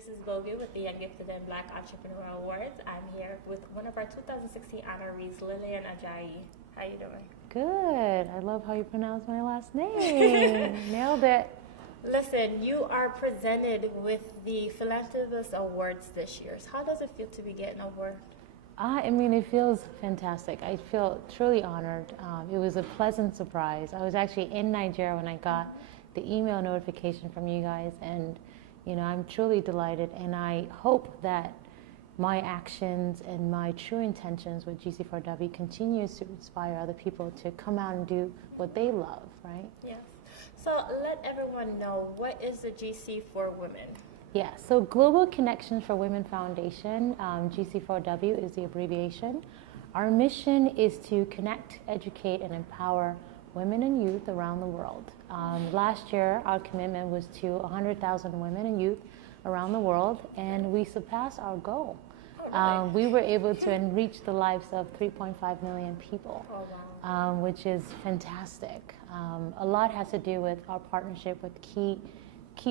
this is Bogu with the Young Gifted and Black Entrepreneur Awards. I'm here with one of our 2016 honorees, Lilian Ajayi. How you doing? Good. I love how you pronounce my last name. Nailed it. Listen, you are presented with the Philanthropist Awards this year. So how does it feel to be getting an award? I mean, it feels fantastic. I feel truly honored. It was a pleasant surprise. I was actually in Nigeria when I got the email notification from you guys, and I'm truly delighted, and I hope that my actions and my true intentions with GC4W continues to inspire other people to come out and do what they love, right? Yes. So let everyone know, what is the GC for Women? Yeah, so Global Connections for Women Foundation, GC4W is the abbreviation. Our mission is to connect, educate, and empower women and youth around the world. Last year, our commitment was to 100,000 women and youth around the world, and we surpassed our goal. Oh, really? We were able to enrich the lives of 3.5 million people, Oh, wow. which is fantastic. A lot has to do with our partnership with key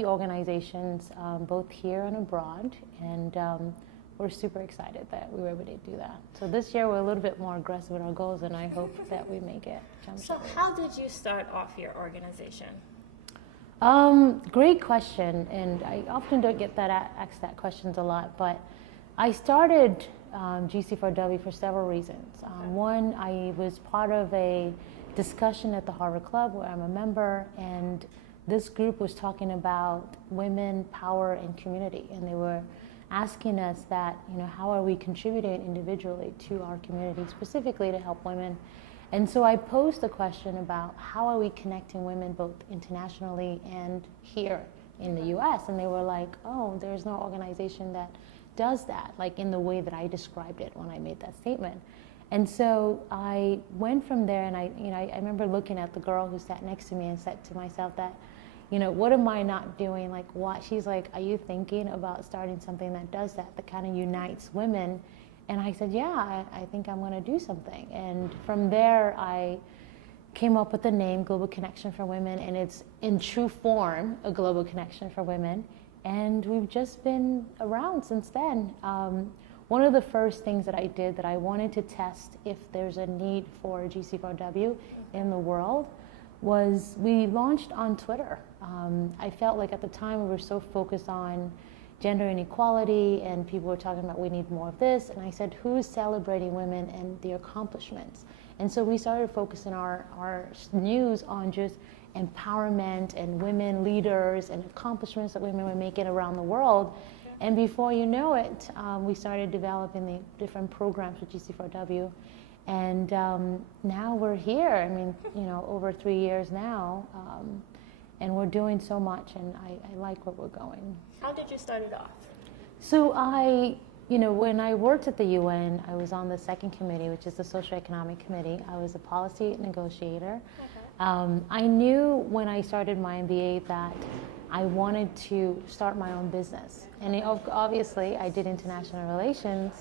organizations, both here and abroad, and we're super excited that we were able to do that. So this year we're a little bit more aggressive with our goals, and I hope that we make it. So how did you start off your organization? Great question, and I often don't get asked that questions a lot, but I started GC4W for several reasons. One, I was part of a discussion at the Harvard Club where I'm a member, and this group was talking about women, power, and community, and they were asking us that, how are we contributing individually to our community, specifically to help women. And so I posed a question about how are we connecting women both internationally and here in the US, and they were like, oh, there's no organization that does that, like in the way that I described it when I made that statement. And so I went from there, and I remember looking at the girl who sat next to me and said to myself that, what am I not doing? Like, what? She's like, are you thinking about starting something that does that kind of unites women? And I said, yeah, I think I'm going to do something. And from there, I came up with the name Global Connection for Women, and it's in true form a global connection for women. And we've just been around since then. One of the first things that I did, that I wanted to test if there's a need for GC4W in the world, was we launched on Twitter. I felt like at the time we were so focused on gender inequality, and people were talking about we need more of this, and I said, who's celebrating women and their accomplishments? And so we started focusing our news on just empowerment and women leaders and accomplishments that women were making around the world. And before you know it, we started developing the different programs with GC4W. And now we're here. I mean, over 3 years now, and we're doing so much, and I like where we're going. How did you start it off? So when I worked at the UN, I was on the second committee, which is the Socioeconomic Committee. I was a policy negotiator. Okay. I knew when I started my MBA that I wanted to start my own business. And obviously, I did international relations,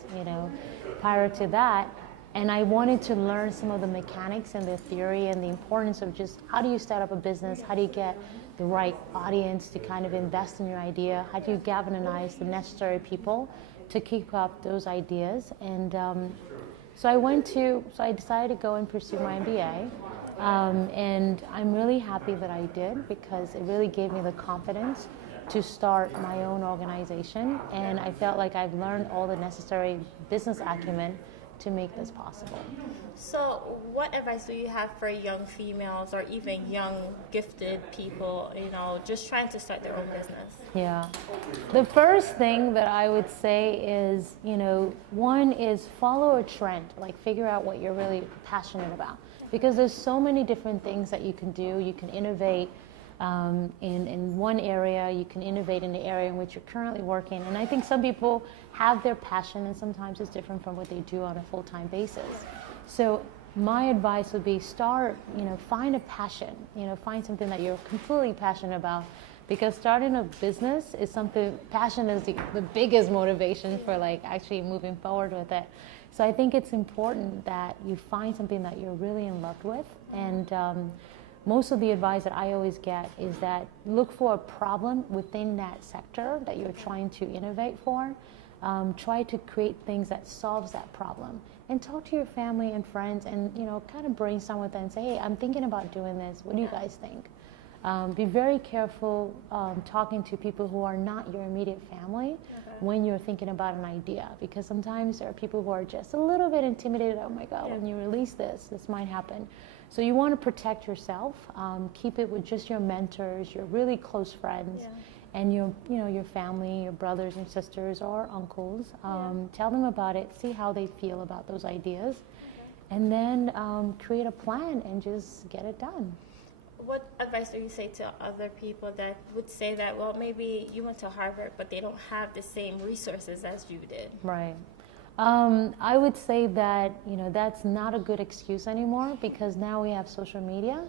prior to that. And I wanted to learn some of the mechanics and the theory and the importance of just how do you start up a business, how do you get the right audience to kind of invest in your idea, how do you galvanize the necessary people to keep up those ideas. And so I decided to go and pursue my MBA. And I'm really happy that I did, because it really gave me the confidence to start my own organization. And I felt like I've learned all the necessary business acumen to make this possible. So what advice do you have for young females or even young gifted people, just trying to start their own business? Yeah. The first thing that I would say is, one is follow a trend, like figure out what you're really passionate about. Because there's so many different things that you can do. You can innovate in one area, you can innovate in the area in which you're currently working. And I think some people have their passion, and sometimes it's different from what they do on a full-time basis. So my advice would be find a passion, find something that you're completely passionate about, because starting a business is something, passion is the biggest motivation for actually moving forward with it. So I think it's important that you find something that you're really in love with, and most of the advice that I always get is that look for a problem within that sector that you're trying to innovate for. Try to create things that solves that problem, and talk to your family and friends, and kind of brainstorm with them and say, hey, I'm thinking about doing this. What do you guys think? Be very careful talking to people who are not your immediate family when you're thinking about an idea, because sometimes there are people who are just a little bit intimidated. Oh my God, when you release this might happen. So you want to protect yourself. Keep it with just your mentors, your really close friends, and your family, your brothers and sisters or uncles. Tell them about it. See how they feel about those ideas, and then create a plan and just get it done. What advice do you say to other people that would say that, well, maybe you went to Harvard, but they don't have the same resources as you did? Right. I would say that, that's not a good excuse anymore, because now we have social media,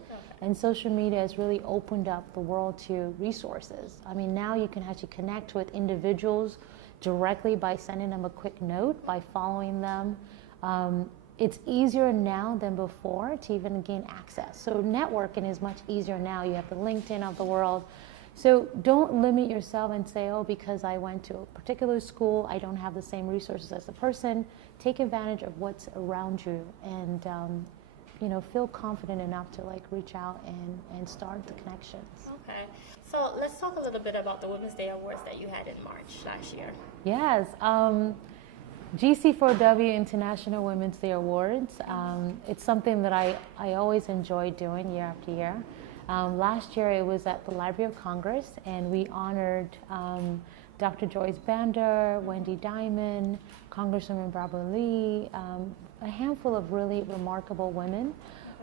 and social media has really opened up the world to resources. I mean, now you can actually connect with individuals directly by sending them a quick note, by following them. It's easier now than before to even gain access. So networking is much easier now. You have the LinkedIn of the world. So don't limit yourself and say, oh, because I went to a particular school, I don't have the same resources as the person. Take advantage of what's around you, and feel confident enough to reach out and start the connections. Okay. So let's talk a little bit about the Women's Day Awards that you had in March last year. Yes. GC4W International Women's Day Awards. It's something that I always enjoy doing year after year. Last year it was at the Library of Congress, and we honored Dr. Joyce Banda, Wendy Diamond, Congresswoman Barbara Lee, a handful of really remarkable women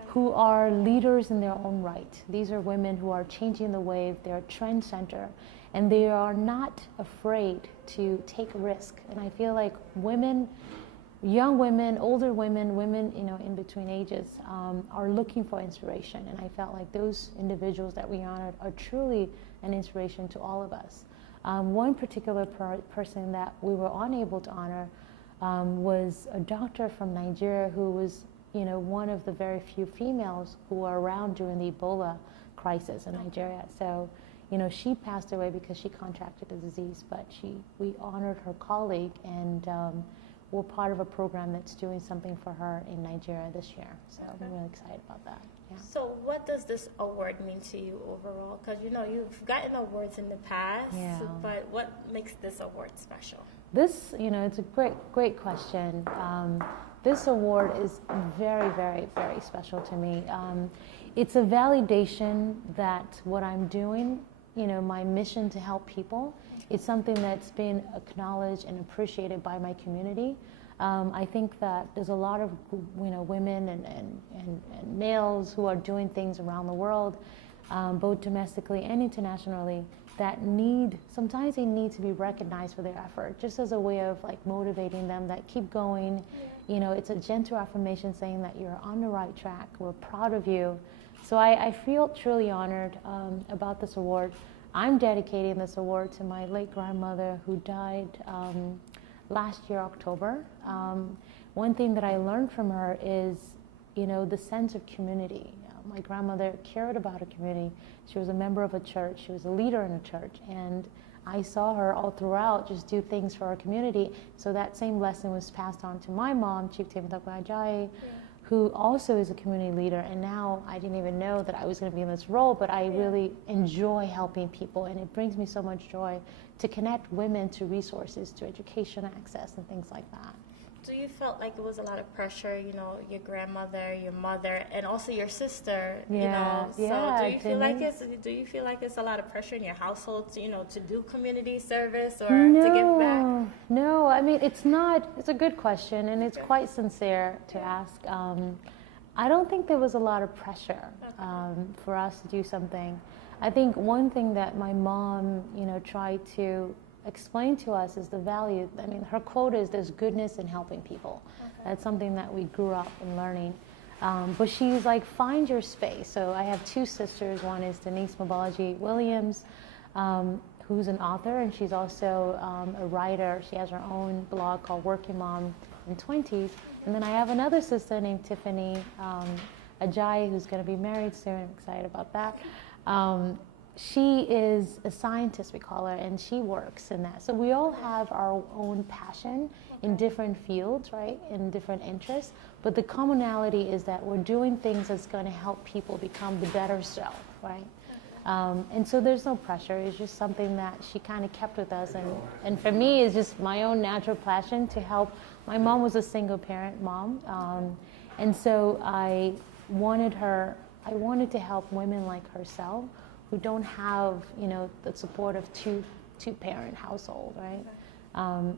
who are leaders in their own right. These are women who are changing the wave. They're a trend center, and they are not afraid to take a risk. And I feel like women, young women, older women, women in between ages, are looking for inspiration. And I felt like those individuals that we honored are truly an inspiration to all of us. One particular person that we were unable to honor was a doctor from Nigeria who was one of the very few females who were around during the Ebola crisis in Nigeria. So she passed away because she contracted the disease, but we honored her colleague, and we're part of a program that's doing something for her in Nigeria this year. So I'm really excited about that. Yeah. So what does this award mean to you overall? Because you've gotten awards in the past, but what makes this award special? This, it's a great question. This award is very, very, very special to me. It's a validation that what I'm doing, my mission to help people, it's something that's been acknowledged and appreciated by my community. I think that there's a lot of women and males who are doing things around the world, both domestically and internationally, that sometimes they need to be recognized for their effort, just as a way of motivating them, that keep going. It's a gentle affirmation saying that you're on the right track. We're proud of you. So I feel truly honored about this award. I'm dedicating this award to my late grandmother, who died last year, October. One thing that I learned from her is, the sense of community. My grandmother cared about a community. She was a member of a church. She was a leader in a church. And I saw her all throughout just do things for our community. So that same lesson was passed on to my mom, Chief Ajayi, who also is a community leader. And now I didn't even know that I was going to be in this role, but I really enjoy helping people. And it brings me so much joy to connect women to resources, to education access, and things like that. Do you felt like it was a lot of pressure, your grandmother, your mother, and also your sister, So do you feel like it's a lot of pressure in your household, to do community service or to give back? No, I mean, it's a good question, and it's quite sincere to ask. I don't think there was a lot of pressure for us to do something. I think one thing that my mom, tried to explain to us is the value. I mean, her quote is, there's goodness in helping people. That's something that we grew up in learning. But she's like, find your space. So I have two sisters. One is Denise Mabalaji Williams, who's an author, and she's also a writer. She has her own blog called Working Mom in 20s. And then I have another sister named Tiffany Ajayi, who's going to be married soon. I'm excited about that. She is a scientist, we call her, and she works in that. So we all have our own passion in different fields, right, in different interests. But the commonality is that we're doing things that's going to help people become the better self, right? And so there's no pressure. It's just something that she kind of kept with us. And for me, it's just my own natural passion to help. My mom was a single parent mom. And so I wanted to help women like herself who don't have, you know, the support of two-parent household, right?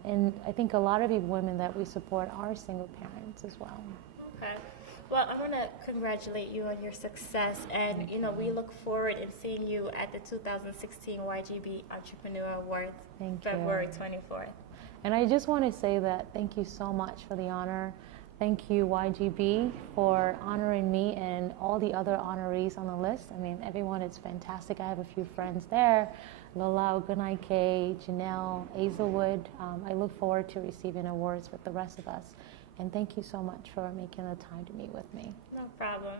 And I think a lot of the women that we support are single parents as well. Okay. Well, I want to congratulate you on your success, and you know, we look forward in seeing you at the 2016 YGB Entrepreneur Awards, February 24th. And I just want to say that thank you so much for the honor. Thank you, YGB, for honoring me and all the other honorees on the list. I mean, everyone is fantastic. I have a few friends there, Lola Ogunaike, Janelle, Hazelwood. I look forward to receiving awards with the rest of us. And thank you so much for making the time to meet with me. No problem.